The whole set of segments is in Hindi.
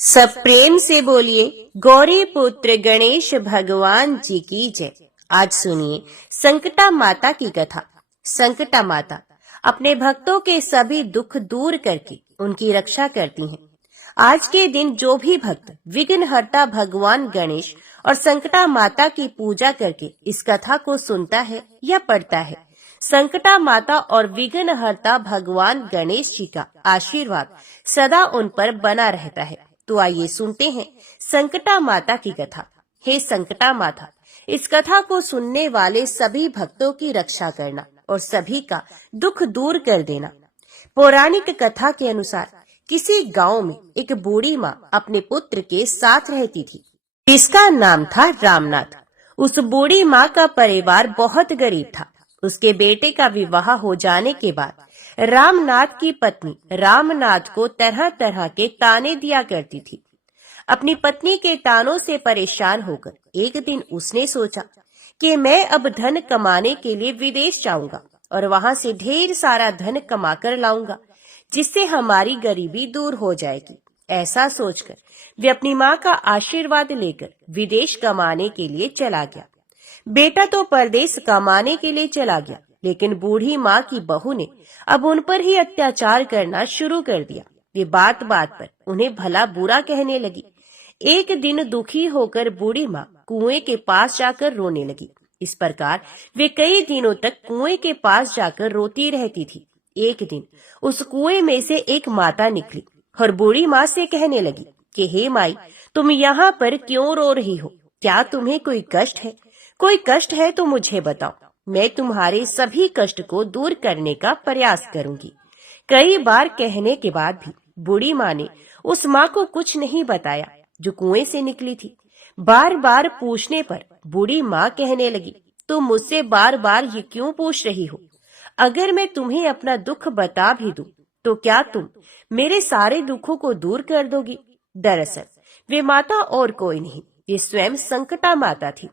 सब प्रेम से बोलिए गौरी पुत्र गणेश भगवान जी की जय। आज सुनिए संकटा माता की कथा। संकटा माता अपने भक्तों के सभी दुख दूर करके उनकी रक्षा करती हैं। आज के दिन जो भी भक्त विघ्नहर्ता भगवान गणेश और संकटा माता की पूजा करके इस कथा को सुनता है या पढ़ता है, संकटा माता और विघ्नहर्ता भगवान गणेश जी का आशीर्वाद सदा उन पर बना रहता है। तो आइए सुनते हैं संकटा माता की कथा। हे संकटा माता, इस कथा को सुनने वाले सभी भक्तों की रक्षा करना और सभी का दुख दूर कर देना। पौराणिक कथा के अनुसार किसी गांव में एक बूढ़ी माँ अपने पुत्र के साथ रहती थी, जिसका नाम था रामनाथ। उस बूढ़ी माँ का परिवार बहुत गरीब था। उसके बेटे का विवाह हो जाने के बाद रामनाथ की पत्नी रामनाथ को तरह तरह के ताने दिया करती थी। अपनी पत्नी के तानों से परेशान होकर एक दिन उसने सोचा कि मैं अब धन कमाने के लिए विदेश जाऊंगा और वहां से ढेर सारा धन कमा कर लाऊंगा, जिससे हमारी गरीबी दूर हो जाएगी। ऐसा सोचकर वे अपनी माँ का आशीर्वाद लेकर विदेश कमाने के लिए चला गया। बेटा तो परदेश कमाने के लिए चला गया, लेकिन बूढ़ी माँ की बहू ने अब उन पर ही अत्याचार करना शुरू कर दिया। वे बात बात पर उन्हें भला बुरा कहने लगी। एक दिन दुखी होकर बूढ़ी माँ कुएं के पास जाकर रोने लगी। इस प्रकार वे कई दिनों तक कुएं के पास जाकर रोती रहती थी। एक दिन उस कुएं में से एक माता निकली और बूढ़ी माँ से कहने लगी कि हे माई, तुम यहाँ पर क्यों रो रही हो? क्या तुम्हें कोई कष्ट है? कोई कष्ट है तो मुझे बताओ, मैं तुम्हारे सभी कष्ट को दूर करने का प्रयास करूंगी। कई बार कहने के बाद भी बूढ़ी माँ ने उस माँ को कुछ नहीं बताया जो कुएं से निकली थी। बार बार पूछने पर बूढ़ी माँ कहने लगी, तुम मुझसे बार बार ये क्यों पूछ रही हो? अगर मैं तुम्हें अपना दुख बता भी दूं, तो क्या तुम मेरे सारे दुखों को दूर कर दोगी? दरअसल वे माता और कोई नहीं, ये स्वयं संकटा माता थी,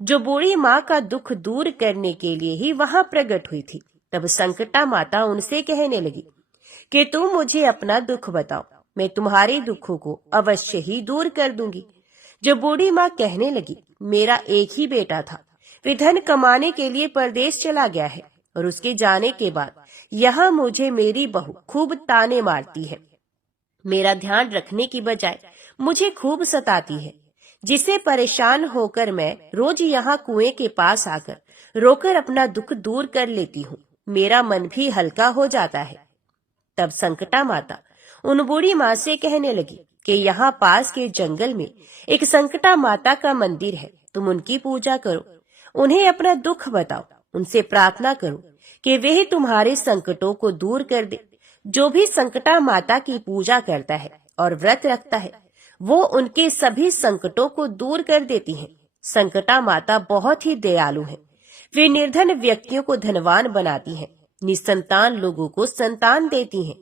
जो बूढ़ी माँ का दुख दूर करने के लिए ही वहां प्रकट हुई थी। तब संकटा माता उनसे कहने लगी कि तुम मुझे अपना दुख बताओ, मैं तुम्हारे दुखों को अवश्य ही दूर कर दूंगी। जो बूढ़ी माँ कहने लगी, मेरा एक ही बेटा था, वे धन कमाने के लिए परदेश चला गया है और उसके जाने के बाद यहाँ मुझे मेरी बहू खूब ताने मारती है। मेरा ध्यान रखने की बजाय मुझे खूब सताती है, जिससे परेशान होकर मैं रोज यहाँ कुएं के पास आकर रोकर अपना दुख दूर कर लेती हूँ। मेरा मन भी हल्का हो जाता है। तब संकटा माता उन बूढ़ी माँ से कहने लगी कि यहाँ पास के जंगल में एक संकटा माता का मंदिर है, तुम उनकी पूजा करो, उन्हें अपना दुख बताओ, उनसे प्रार्थना करो कि वे तुम्हारे संकटों को दूर कर दे। जो भी संकटा माता की पूजा करता है और व्रत रखता है, वो उनके सभी संकटों को दूर कर देती हैं। संकटा माता बहुत ही दयालु है। वे निर्धन व्यक्तियों को धनवान बनाती हैं, निसंतान लोगों को संतान देती हैं।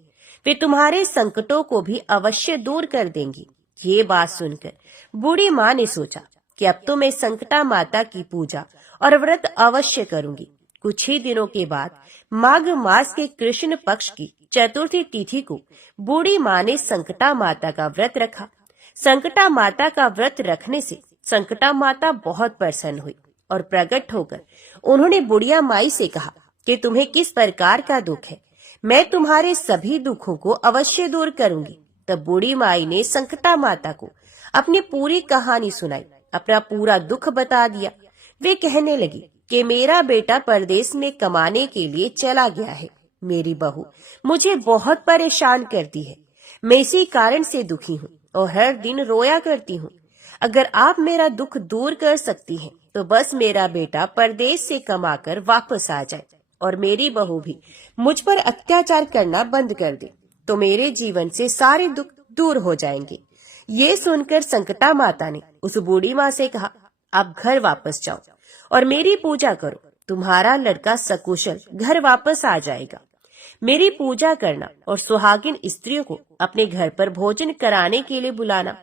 वे तुम्हारे संकटों को भी अवश्य दूर कर देंगी। ये बात सुनकर बूढ़ी माँ ने सोचा कि अब तो मैं संकटा माता की पूजा और व्रत अवश्य करूंगी। कुछ ही दिनों के बाद माघ मास के कृष्ण पक्ष की चतुर्थी तिथि को बूढ़ी माँ ने संकटा माता का व्रत रखा। संकटा माता का व्रत रखने से संकटा माता बहुत प्रसन्न हुई और प्रकट होकर उन्होंने बुढ़िया माई से कहा कि तुम्हें किस प्रकार का दुख है, मैं तुम्हारे सभी दुखों को अवश्य दूर करूंगी। तब बूढ़ी माई ने संकटा माता को अपनी पूरी कहानी सुनाई, अपना पूरा दुख बता दिया। वे कहने लगी कि मेरा बेटा परदेश में कमाने के लिए चला गया है, मेरी बहू मुझे बहुत परेशान करती है, मैं इसी कारण से दुखी हूँ और हर दिन रोया करती हूँ। अगर आप मेरा दुख दूर कर सकती हैं, तो बस मेरा बेटा परदेश से कमाकर वापस आ जाए और मेरी बहू भी मुझ पर अत्याचार करना बंद कर दे, तो मेरे जीवन से सारे दुख दूर हो जाएंगे। ये सुनकर संकटा माता ने उस बूढ़ी माँ से कहा, आप घर वापस जाओ और मेरी पूजा करो, तुम्हारा लड़का सकुशल घर वापस आ जाएगा। मेरी पूजा करना और सुहागिन स्त्रियों को अपने घर पर भोजन कराने के लिए बुलाना।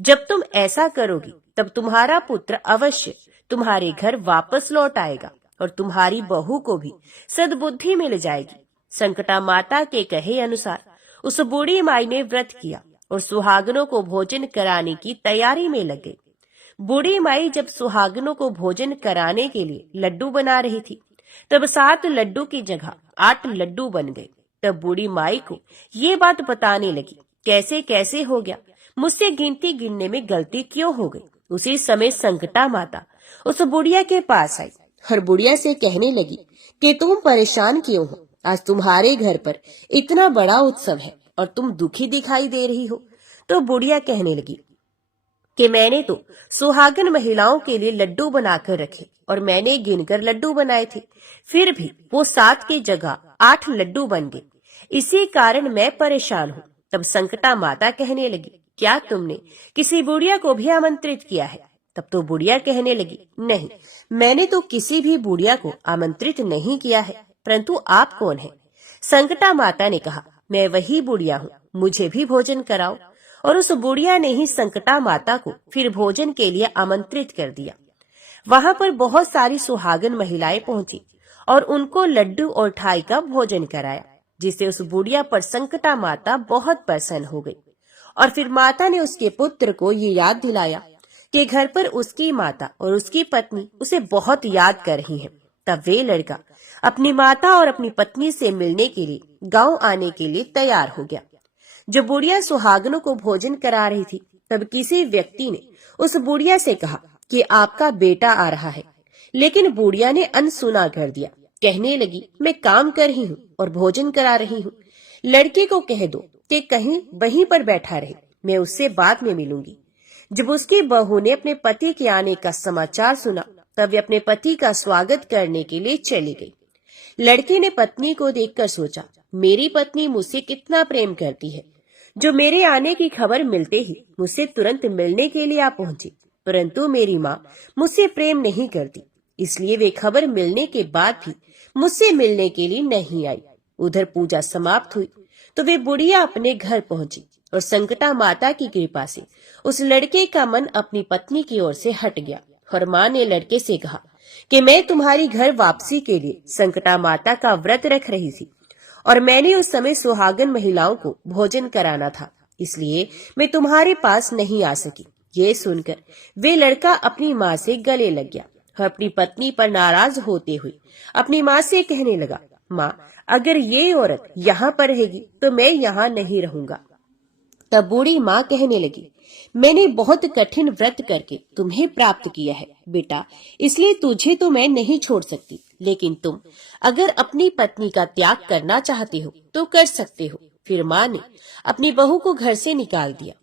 जब तुम ऐसा करोगी, तब तुम्हारा पुत्र अवश्य तुम्हारे घर वापस लौट आएगा और तुम्हारी बहू को भी सद्बुद्धि मिल जाएगी। संकटा माता के कहे अनुसार उस बूढ़ी माई ने व्रत किया और सुहागनों को भोजन कराने की तैयारी में लग गई। बूढ़ी माई जब सुहागनों को भोजन कराने के लिए लड्डू बना रही थी, तब 7 लड्डू की जगह 8 लड्डू बन गए। तब बूढ़ी माई को ये बात बताने लगी, कैसे कैसे हो गया, मुझसे गिनती गिनने में गलती क्यों हो गई। उसी समय संकटा माता उस बुढ़िया के पास आई और बुढ़िया से कहने लगी कि तुम परेशान क्यों हो, आज तुम्हारे घर पर इतना बड़ा उत्सव है और तुम दुखी दिखाई दे रही हो। तो बुढ़िया कहने लगी कि मैंने तो सुहागन महिलाओं के लिए लड्डू बनाकर रखे और मैंने गिनकर लड्डू बनाए थे, फिर भी वो 7 की जगह 8 लड्डू बन गए, इसी कारण मैं परेशान हूँ। तब संकटा माता कहने लगी, क्या तुमने किसी बुढ़िया को भी आमंत्रित किया है? तब तो बुढ़िया कहने लगी, नहीं, मैंने तो किसी भी बुढ़िया को आमंत्रित नहीं किया है, परंतु आप कौन हैं? संकटा माता ने कहा, मैं वही बुढ़िया हूँ, मुझे भी भोजन कराओ। और उस बुढ़िया ने ही संकटा माता को फिर भोजन के लिए आमंत्रित कर दिया। वहां पर बहुत सारी सुहागन महिलाएं पहुंची और उनको लड्डू और ठाई का भोजन कराया, जिससे उस बुढ़िया पर संकटा माता बहुत प्रसन्न हो गई। और फिर माता ने उसके पुत्र को ये याद दिलाया कि घर पर उसकी माता और उसकी पत्नी उसे बहुत याद कर रही हैं। तब वे लड़का अपनी माता और अपनी पत्नी से मिलने के लिए गांव आने के लिए तैयार हो गया। जब बुढ़िया सुहागनों को भोजन करा रही थी, तब किसी व्यक्ति ने उस बुढ़िया से कहा कि आपका बेटा आ रहा है, लेकिन बुढ़िया ने अनसुना कर दिया। कहने लगी, मैं काम कर रही हूँ और भोजन करा रही हूँ, लड़के को कह दो कि कहीं वहीं पर बैठा रहे, मैं उससे बाद में मिलूंगी। जब उसकी बहू ने अपने पति के आने का समाचार सुना, तब वे अपने पति का स्वागत करने के लिए चली गई। लड़के ने पत्नी को देखकर सोचा, मेरी पत्नी मुझसे कितना प्रेम करती है, जो मेरे आने की खबर मिलते ही मुझसे तुरंत मिलने के लिए आ पहुंची। परंतु मेरी माँ मुझसे प्रेम नहीं करती, इसलिए वे खबर मिलने के बाद भी मुझसे मिलने के लिए नहीं आई। उधर पूजा समाप्त हुई तो वे बुढ़िया अपने घर पहुंची और संकटा माता की कृपा से उस लड़के का मन अपनी पत्नी की ओर से हट गया। और माँ ने लड़के से कहा कि मैं तुम्हारी घर वापसी के लिए संकटा माता का व्रत रख रही थी और मैंने उस समय सुहागन महिलाओं को भोजन कराना था, इसलिए मैं तुम्हारे पास नहीं आ सकी। ये सुनकर वे लड़का अपनी माँ से गले लग गया और अपनी पत्नी पर नाराज होते हुए अपनी माँ से कहने लगा, माँ, अगर ये औरत यहाँ पर रहेगी तो मैं यहाँ नहीं रहूंगा। तब बूढ़ी माँ कहने लगी, मैंने बहुत कठिन व्रत करके तुम्हें प्राप्त किया है बेटा, इसलिए तुझे तो मैं नहीं छोड़ सकती, लेकिन तुम अगर अपनी पत्नी का त्याग करना चाहते हो तो कर सकते हो। फिर माँ ने अपनी बहू को घर से निकाल दिया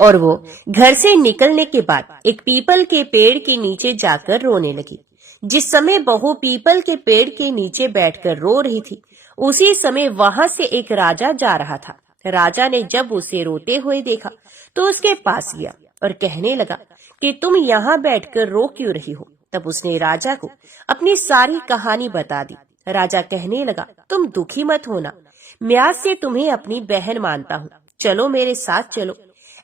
और वो घर से निकलने के बाद एक पीपल के पेड़ के नीचे जाकर रोने लगी। जिस समय बहू पीपल के पेड़ के नीचे बैठकर रो रही थी, उसी समय वहां से एक राजा जा रहा था। राजा ने जब उसे रोते हुए देखा तो उसके पास गया और कहने लगा कि तुम यहाँ बैठकर रो क्यों रही हो। तब उसने राजा को अपनी सारी कहानी बता दी। राजा कहने लगा, तुम दुखी मत होना, मैं आज से तुम्हें अपनी बहन मानता हूँ, चलो मेरे साथ चलो।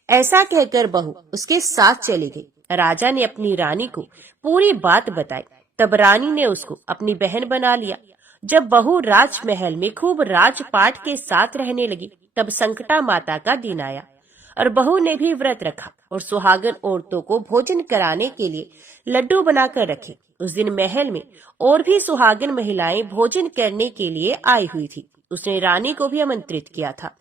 ऐसा कहकर बहू उसके साथ चली गई। राजा ने अपनी रानी को पूरी बात बताई। तब रानी ने उसको अपनी बहन बना लिया। जब बहू राजमहल में खूब राजपाट के साथ रहने लगी, तब संकटा माता का दिन आया और बहू ने भी व्रत रखा और सुहागन औरतों को भोजन कराने के लिए लड्डू बनाकर रखे। उस दिन महल में और भी सुहागन महिलाएं भोजन करने के लिए आई हुई थी। उसने रानी को भी आमंत्रित किया था।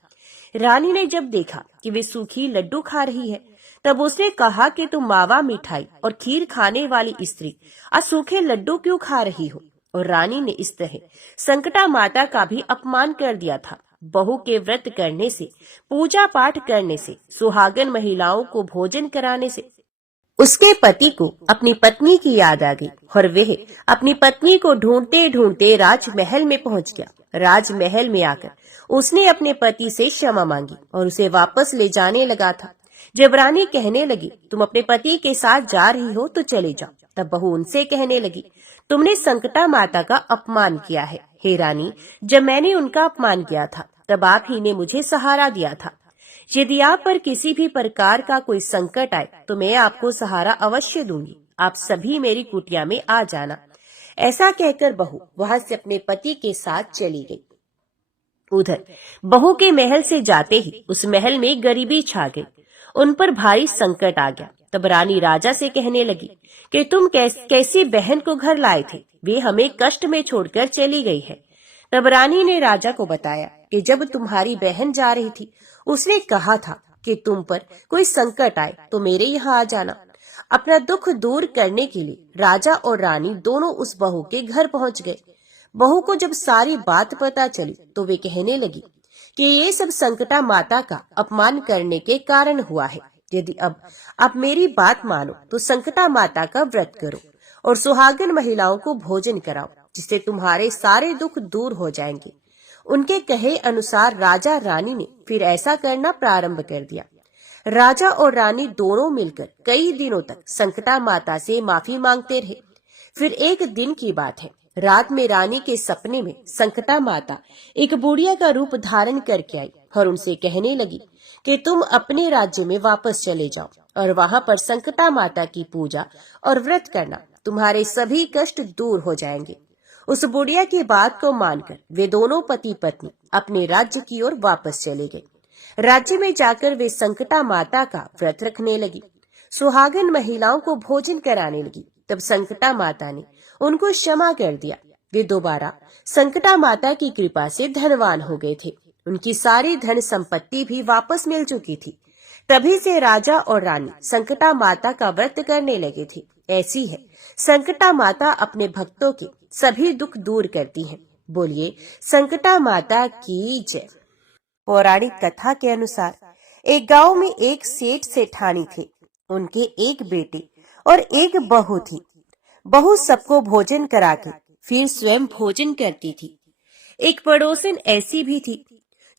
रानी ने जब देखा कि वे सूखी लड्डू खा रही है, तब उसने कहा कि तुम मावा मिठाई और खीर खाने वाली स्त्री आज सूखे लड्डू क्यों खा रही हो। और रानी ने इस तरह संकटा माता का भी अपमान कर दिया था। बहू के व्रत करने से, पूजा पाठ करने से, सुहागन महिलाओं को भोजन कराने से उसके पति को अपनी पत्नी की याद आ गई और वह अपनी पत्नी को ढूंढते ढूंढते राजमहल में पहुंच गया। राजमहल में आकर उसने अपने पति से क्षमा मांगी और उसे वापस ले जाने लगा था। जब रानी कहने लगी, तुम अपने पति के साथ जा रही हो तो चले जाओ, तब बहू उनसे कहने लगी, तुमने संकटा माता का अपमान किया है। हे रानी, जब मैंने उनका अपमान किया था तब आप ही ने मुझे सहारा दिया था। यदि आप पर किसी भी प्रकार का कोई संकट आए तो मैं आपको सहारा अवश्य दूंगी। आप सभी मेरी कुटिया में आ जाना। ऐसा कहकर बहू वहां से अपने पति के साथ चली गई। उधर बहू के महल से जाते ही उस महल में गरीबी छा गई। उन पर भारी संकट आ गया। तब रानी राजा से कहने लगी कि तुम कैसी बहन को घर लाए थे, वे हमें कष्ट में छोड़कर चली गई है। तब रानी ने राजा को बताया कि जब तुम्हारी बहन जा रही थी, उसने कहा था कि तुम पर कोई संकट आए तो मेरे यहाँ आ जाना। अपना दुख दूर करने के लिए राजा और रानी दोनों उस बहू के घर पहुंच गए। बहू को जब सारी बात पता चली तो वे कहने लगी कि ये सब संकटा माता का अपमान करने के कारण हुआ है। यदि अब आप मेरी बात मानो तो संकटा माता का व्रत करो और सुहागन महिलाओं को भोजन कराओ, जिससे तुम्हारे सारे दुख दूर हो जाएंगे। उनके कहे अनुसार राजा रानी ने फिर ऐसा करना प्रारंभ कर दिया। राजा और रानी दोनों मिलकर कई दिनों तक संकटा माता से माफी मांगते रहे। फिर एक दिन की बात है, रात में रानी के सपने में संकटा माता एक बुढ़िया का रूप धारण करके आई और उनसे कहने लगी कि तुम अपने राज्य में वापस चले जाओ और वहां पर संकटा माता की पूजा और व्रत करना, तुम्हारे सभी कष्ट दूर हो जाएंगे। उस बुढ़िया की बात को मानकर वे दोनों पति पत्नी अपने राज्य की ओर वापस चले गए। राज्य में जाकर वे संकटा माता का व्रत रखने लगी, सुहागन महिलाओं को भोजन कराने लगी। तब संकटा माता ने उनको क्षमा कर दिया। वे दोबारा संकटा माता की कृपा से धनवान हो गए थे। उनकी सारी धन संपत्ति भी वापस मिल चुकी थी। तभी से राजा और रानी संकटा माता का व्रत करने लगे थे। ऐसी है संकटा माता अपने भक्तों के सभी दुख दूर करती हैं। बोलिए संकटा माता की जय। पौराणिक कथा के अनुसार एक गांव में एक सेठ सेठानी थे। उनके एक बेटे और एक बहू थी। बहू सबको भोजन कराकर फिर स्वयं भोजन करती थी। एक पड़ोसन ऐसी भी थी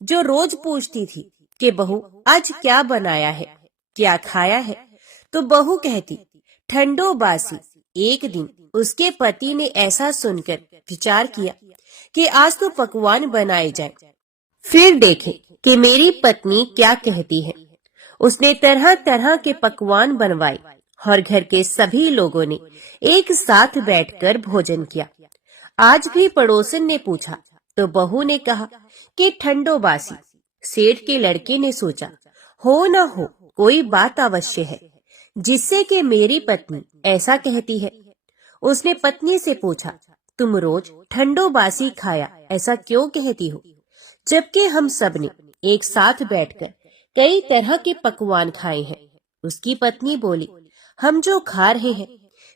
जो रोज पूछती थी कि बहू आज क्या बनाया है, क्या खाया है। तो बहू कहती ठंडो बासी। एक दिन उसके पति ने ऐसा सुनकर विचार किया कि आज तो पकवान बनाए जाए, फिर देखें कि मेरी पत्नी क्या कहती है। उसने तरह तरह के पकवान बनवाए और घर के सभी लोगों ने एक साथ बैठकर भोजन किया। आज भी पड़ोसन ने पूछा तो बहू ने कहा कि ठंडो बासी। सेठ के लड़के ने सोचा हो न हो कोई बात अवश्य है जिससे कि मेरी पत्नी ऐसा कहती है। उसने पत्नी से पूछा तुम रोज ठंडो बासी खाया ऐसा क्यों कहती हो, जबकि हम सब ने एक साथ बैठकर कई तरह के पकवान खाए हैं। उसकी पत्नी बोली हम जो खा रहे हैं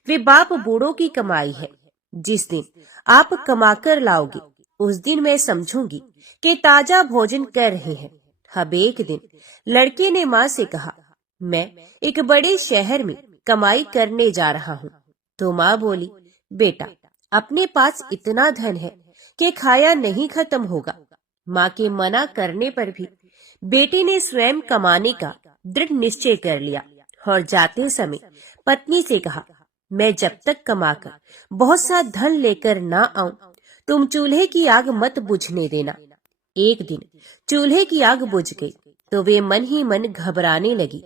वे बाप बूढ़ों की कमाई है। जिस दिन आप कमाकर लाओगे उस दिन मैं समझूंगी कि ताजा भोजन कर रहे हैं। अब एक दिन लड़के ने माँ से कहा मैं एक बड़े शहर में कमाई करने जा रहा हूँ। तो माँ बोली बेटा अपने पास इतना धन है कि खाया नहीं खत्म होगा। माँ के मना करने पर भी बेटे ने स्वयं कमाने का दृढ़ निश्चय कर लिया और जाते समय पत्नी से कहा मैं जब तक कमाकर बहुत सा धन लेकर ना आऊं तुम चूल्हे की आग मत बुझने देना। एक दिन चूल्हे की आग बुझ गई तो वे मन ही मन घबराने लगी,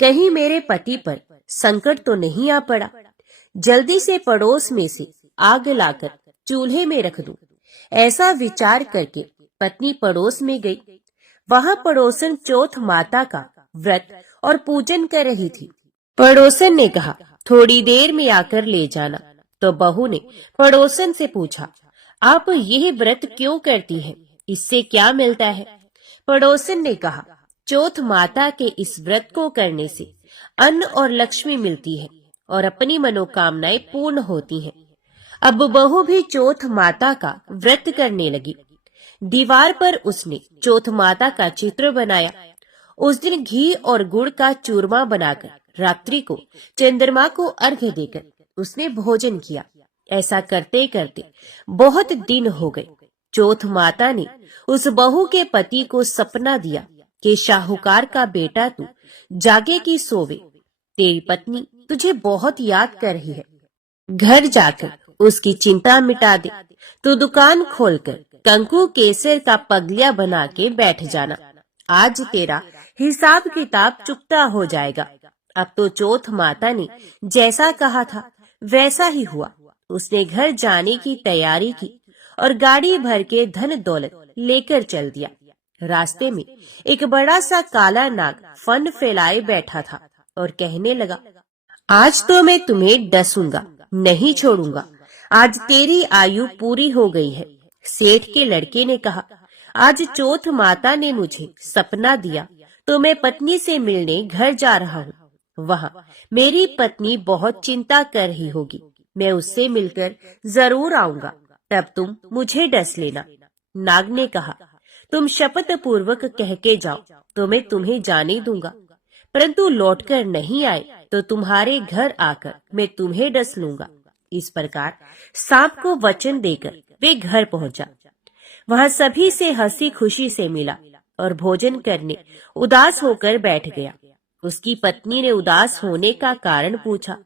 कहीं मेरे पति पर संकट तो नहीं आ पड़ा। जल्दी से पड़ोस में से आग लाकर चूल्हे में रख दूं। ऐसा विचार करके पत्नी पड़ोस में गई। वहां पड़ोसन चौथ माता का व्रत और पूजन कर रही थी। पड़ोसन ने कहा थोड़ी देर में आकर ले जाना। तो बहू ने पड़ोसन से पूछा आप यह व्रत क्यों करती हैं, इससे क्या मिलता है। पड़ोसन ने कहा चौथ माता के इस व्रत को करने से अन्न और लक्ष्मी मिलती है और अपनी मनोकामनाएं पूर्ण होती हैं। अब बहू भी चौथ माता का व्रत करने लगी। दीवार पर उसने चौथ माता का चित्र बनाया। उस दिन घी और गुड़ का चूरमा बनाकर रात्रि को चंद्रमा को अर्घ्य देकर उसने भोजन किया। ऐसा करते करते बहुत दिन हो गए। चौथ माता ने उस बहू के पति को सपना दिया कि शाहूकार का बेटा तू जागे की सोवे, तेरी पत्नी तुझे बहुत याद कर रही है। घर जाकर उसकी चिंता मिटा दे। तू दुकान खोलकर कंकु केसर का पगलिया बना के बैठ जाना। आज तेरा हिसाब किताब चुकता हो जाएगा। अब तो चौथ माता ने जैसा कहा था वैसा ही हुआ। उसने घर जाने की तैयारी की और गाड़ी भर के धन दौलत लेकर चल दिया। रास्ते में एक बड़ा सा काला नाग फन फैलाए बैठा था और कहने लगा, आज तो मैं तुम्हें डसूंगा, नहीं छोड़ूंगा। आज तेरी आयु पूरी हो गई है। सेठ के लड़के ने कहा, आज चौथ माता ने मुझे सपना दिया तो मैं पत्नी से मिलने घर जा रहा हूँ। वहाँ मेरी पत्नी बहुत चिंता कर रही होगी। मैं उससे मिलकर जरूर आऊंगा, तब तुम मुझे डस लेना। नाग ने कहा, तुम शपथ पूर्वक कह के जाओ तो मैं तुम्हें जाने दूंगा, परंतु लौटकर नहीं आए तो तुम्हारे घर आकर मैं तुम्हें डस लूंगा। इस प्रकार सांप को वचन देकर वे घर पहुंचा। वहां सभी से हंसी खुशी से मिला और भोजन करने उदास होकर बैठ गया। उसकी पत्नी ने उदास होने का कारण पूछा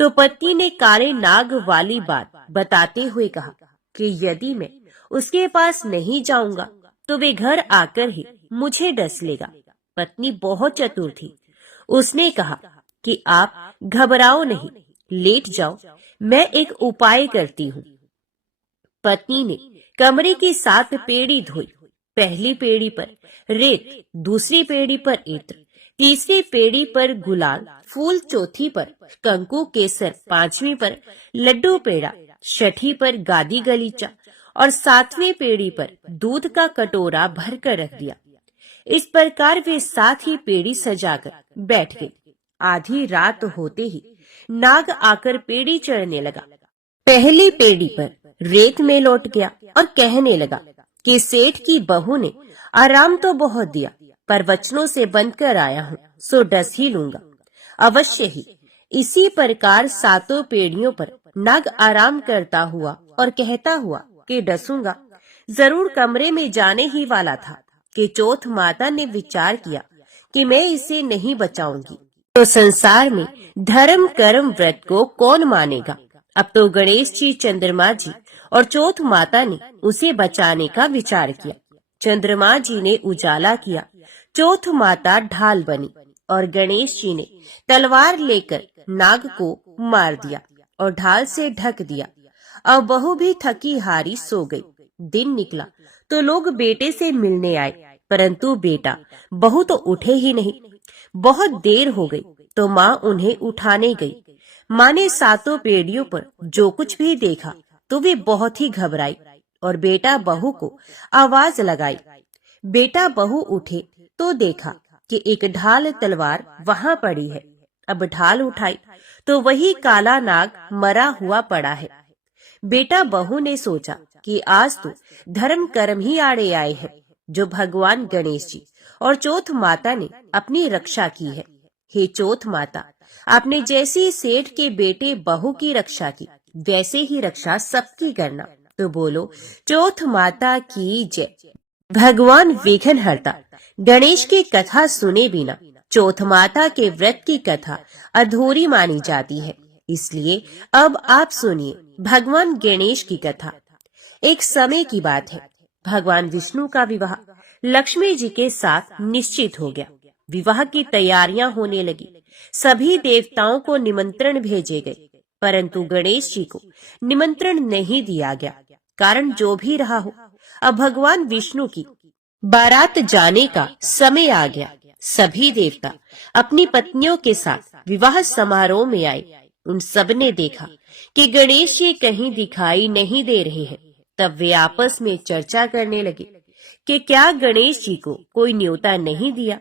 तो पत्नी ने काले नाग वाली बात बताते हुए कहा कि यदि मैं उसके पास नहीं जाऊंगा तो वे घर आकर ही मुझे डस लेगा। पत्नी बहुत चतुर थी। उसने कहा कि आप घबराओ नहीं, लेट जाओ, मैं एक उपाय करती हूँ। पत्नी ने कमरे की 7 पेड़ी धोई। पहली पेड़ी पर रेत, दूसरी पेड़ी पर इत्र, तीसरी पेड़ी पर गुलाल फूल, चौथी पर कंकु केसर, 5वीं पर लड्डू पेड़ा, 6ठी पर गादी गलीचा और 7वीं पेड़ी पर दूध का कटोरा भर कर रख दिया। इस प्रकार वे 7 ही पेड़ी सजाकर बैठ गए। आधी रात होते ही नाग आकर पेड़ी चढ़ने लगा। पहली पेड़ी पर रेत में लौट गया और कहने लगा कि सेठ की बहू ने आराम तो बहुत दिया, पर वचनों से बनकर आया हूँ, सो डस ही लूंगा अवश्य ही। इसी प्रकार 7 पेड़ियों पर नाग आराम करता हुआ और कहता हुआ कि डसूंगा। जरूर कमरे में जाने ही वाला था कि चौथ माता ने विचार किया कि मैं इसे नहीं बचाऊंगी तो संसार में धर्म कर्म व्रत को कौन मानेगा। अब तो गणेश जी, चंद्रमा जी और चौथ माता ने उसे बचाने का विचार किया। चंद्रमा जी ने उजाला किया, चौथ माता ढाल बनी और गणेश जी ने तलवार लेकर नाग को मार दिया और ढाल से ढक दिया। अब बहू भी थकी हारी सो गई। दिन निकला तो लोग बेटे से मिलने आए, परंतु बेटा बहू तो उठे ही नहीं। बहुत देर हो गई तो माँ उन्हें उठाने गई। माँ ने 7 पेड़ियों पर जो कुछ भी देखा तो वे बहुत ही घबराई और बेटा बहू को आवाज लगाई। बेटा बहू उठे तो देखा कि एक ढाल तलवार वहाँ पड़ी है। अब ढाल उठाई तो वही काला नाग मरा हुआ पड़ा है। बेटा बहू ने सोचा कि आज तो धर्म कर्म ही आड़े आए हैं, जो भगवान गणेश जी और चौथ माता ने अपनी रक्षा की है। हे चौथ माता, आपने जैसी सेठ के बेटे बहू की रक्षा की, वैसे ही रक्षा सबकी करना। तो बोलो चौथ माता की जय। भगवान विघ्नहर्ता गणेश की कथा सुने बिना चौथ माता के व्रत की कथा अधूरी मानी जाती है। इसलिए अब आप सुनिए भगवान गणेश की कथा। एक समय की बात है, भगवान विष्णु का विवाह लक्ष्मी जी के साथ निश्चित हो गया। विवाह की तैयारियां होने लगी। सभी देवताओं को निमंत्रण भेजे गए, परंतु गणेश जी को निमंत्रण नहीं दिया गया। कारण जो भी रहा हो, अब भगवान विष्णु की बारात जाने का समय आ गया। सभी देवता अपनी पत्नियों के साथ विवाह समारोह में आए। उन सब ने देखा कि गणेश जी कहीं दिखाई नहीं दे रहे हैं। तब वे आपस में चर्चा करने लगे कि क्या गणेश जी को कोई न्योता नहीं दिया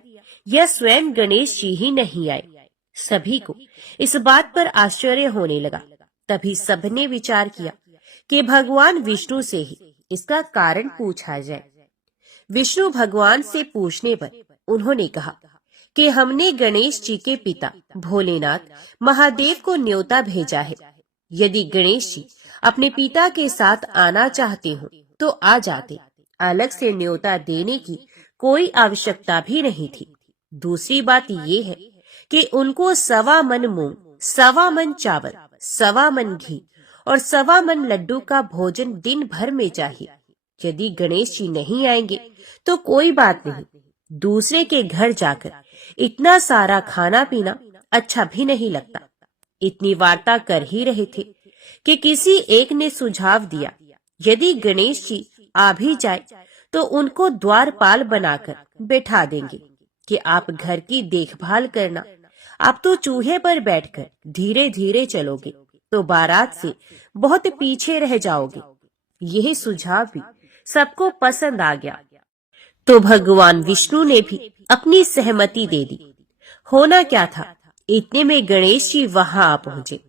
या स्वयं गणेश जी ही नहीं आए। सभी को इस बात पर आश्चर्य होने लगा। तभी सबने विचार किया कि भगवान विष्णु से ही इसका कारण पूछा जाए। विष्णु भगवान से पूछने पर उन्होंने कहा कि हमने गणेश जी के पिता भोलेनाथ महादेव को न्योता भेजा है। यदि गणेश जी अपने पिता के साथ आना चाहते हो तो आ जाते। अलग से न्योता देने की कोई आवश्यकता भी नहीं थी। दूसरी बात ये है कि उनको 1.25 मन मूंग, 1.25 मन चावल, 1.25 मन घी और 1.25 मन लड्डू का भोजन दिन भर में चाहिए। यदि गणेश जी नहीं आएंगे तो कोई बात नहीं, दूसरे के घर जाकर इतना सारा खाना पीना अच्छा भी नहीं लगता। इतनी वार्ता कर ही रहे थे कि किसी एक ने सुझाव दिया यदि गणेश जी आ भी जाए तो उनको द्वारपाल बनाकर बैठा देंगे कि आप घर की देखभाल करना। आप तो चूहे पर बैठकर धीरे धीरे चलोगे तो बारात से बहुत पीछे रह जाओगे। यह सुझाव भी सबको पसंद आ गया तो भगवान विष्णु ने भी अपनी सहमति दे दी। होना क्या था, इतने में गणेश जी वहां आ पहुंचे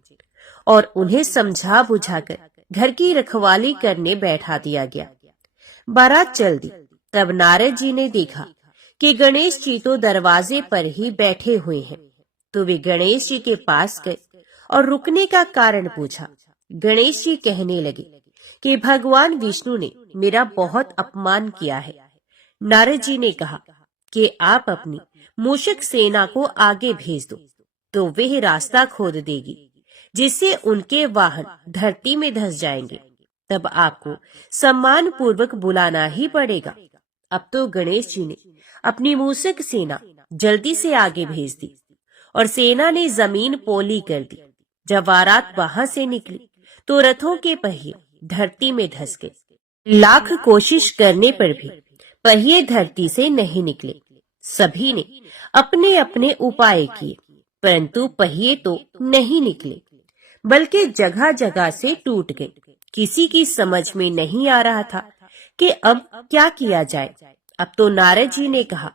और उन्हें समझा बुझाकर घर की रखवाली करने बैठा दिया गया। बारात चल दी। तब नारद जी ने देखा कि गणेश जी तो दरवाजे पर ही बैठे हुए हैं, तो वे गणेश जी के पास गए और रुकने का कारण पूछा। गणेश जी कहने लगे कि भगवान विष्णु ने मेरा बहुत अपमान किया है। नारद जी ने कहा कि आप अपनी मूषक सेना को आगे भेज दो तो वह रास्ता खोद देगी, जिससे उनके वाहन धरती में धंस जाएंगे। तब आपको सम्मान पूर्वक बुलाना ही पड़ेगा। अब तो गणेश जी ने अपनी मूषक सेना जल्दी से आगे भेज दी और सेना ने जमीन पोली कर दी। जब बारात वहां से निकली तो रथों के पहिए धरती में धंस गए। लाख कोशिश करने पर भी पहिए धरती से नहीं निकले। सभी ने अपने अपने उपाय किए, परंतु पहिए तो नहीं निकले, बल्कि जगह जगह से टूट गए। किसी की समझ में नहीं आ रहा था कि अब क्या किया जाए। अब तो नारद जी ने कहा,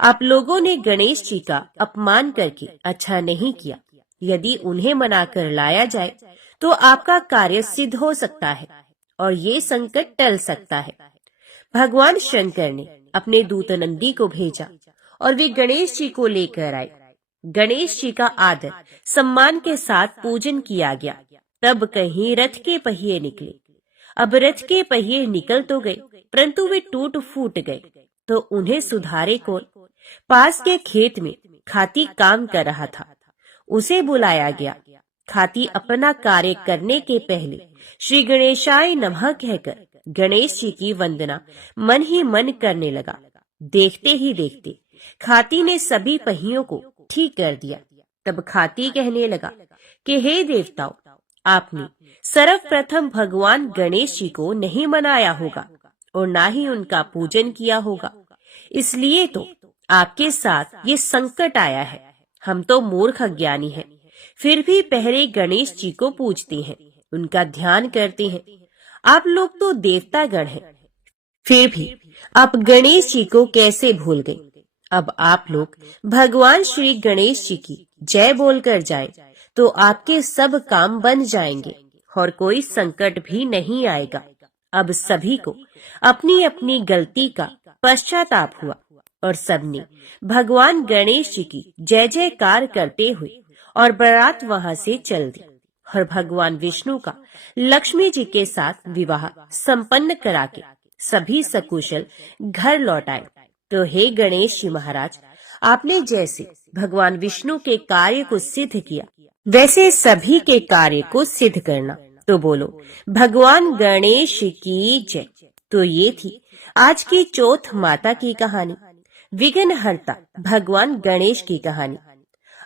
आप लोगों ने गणेश जी का अपमान करके अच्छा नहीं किया। यदि उन्हें मनाकर लाया जाए तो आपका कार्य सिद्ध हो सकता है और ये संकट टल सकता है। भगवान शंकर ने अपने दूत नंदी को भेजा और वे गणेश जी को लेकर आए। गणेश जी का आदर सम्मान के साथ पूजन किया गया। तब कहीं रथ के पहिए निकले। अब रथ के पहिए निकल तो गए, परंतु वे टूट फूट गए। तो उन्हें सुधारे कौन? पास के खेत में खाती काम कर रहा था, उसे बुलाया गया। खाती अपना कार्य करने के पहले श्री गणेशाय नमः कहकर गणेश जी की वंदना मन ही मन करने लगा। देखते ही देखते खाती ने सभी पहियों को ठीक कर दिया। तब खाती कहने लगा कि हे देवताओं, आपने सर्वप्रथम भगवान गणेश जी को नहीं मनाया होगा और ना ही उनका पूजन किया होगा, इसलिए तो आपके साथ ये संकट आया है। हम तो मूर्ख अज्ञानी हैं, फिर भी पहले गणेश जी को पूजते हैं, उनका ध्यान करते हैं। आप लोग तो देवता गण हैं, फिर भी आप गणेश जी को कैसे भूल गए? अब आप लोग भगवान श्री गणेश जी की जय बोलकर जाएं, तो आपके सब काम बन जाएंगे और कोई संकट भी नहीं आएगा। अब सभी को अपनी अपनी गलती का पश्चाताप हुआ और सबने भगवान गणेश जी की जय जयकार करते हुए और बारात वहां से चल दी और भगवान विष्णु का लक्ष्मी जी के साथ विवाह संपन्न करा के सभी सकुशल घर लौट आए। तो हे गणेश जी महाराज, आपने जैसे भगवान विष्णु के कार्य को सिद्ध किया, वैसे सभी के कार्य को सिद्ध करना। तो बोलो भगवान गणेश की जय। तो ये थी आज की चौथ माता की कहानी, विघ्नहर्ता भगवान गणेश की कहानी।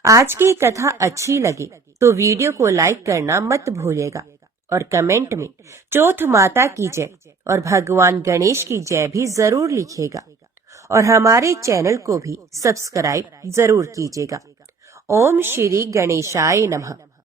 आज की कथा अच्छी लगे तो वीडियो को लाइक करना मत भूलिएगा और कमेंट में चौथ माता की जय और भगवान गणेश की जय भी जरूर लिखिएगा और हमारे चैनल को भी सब्सक्राइब जरूर कीजिएगा। ओम श्री गणेशाय नमः।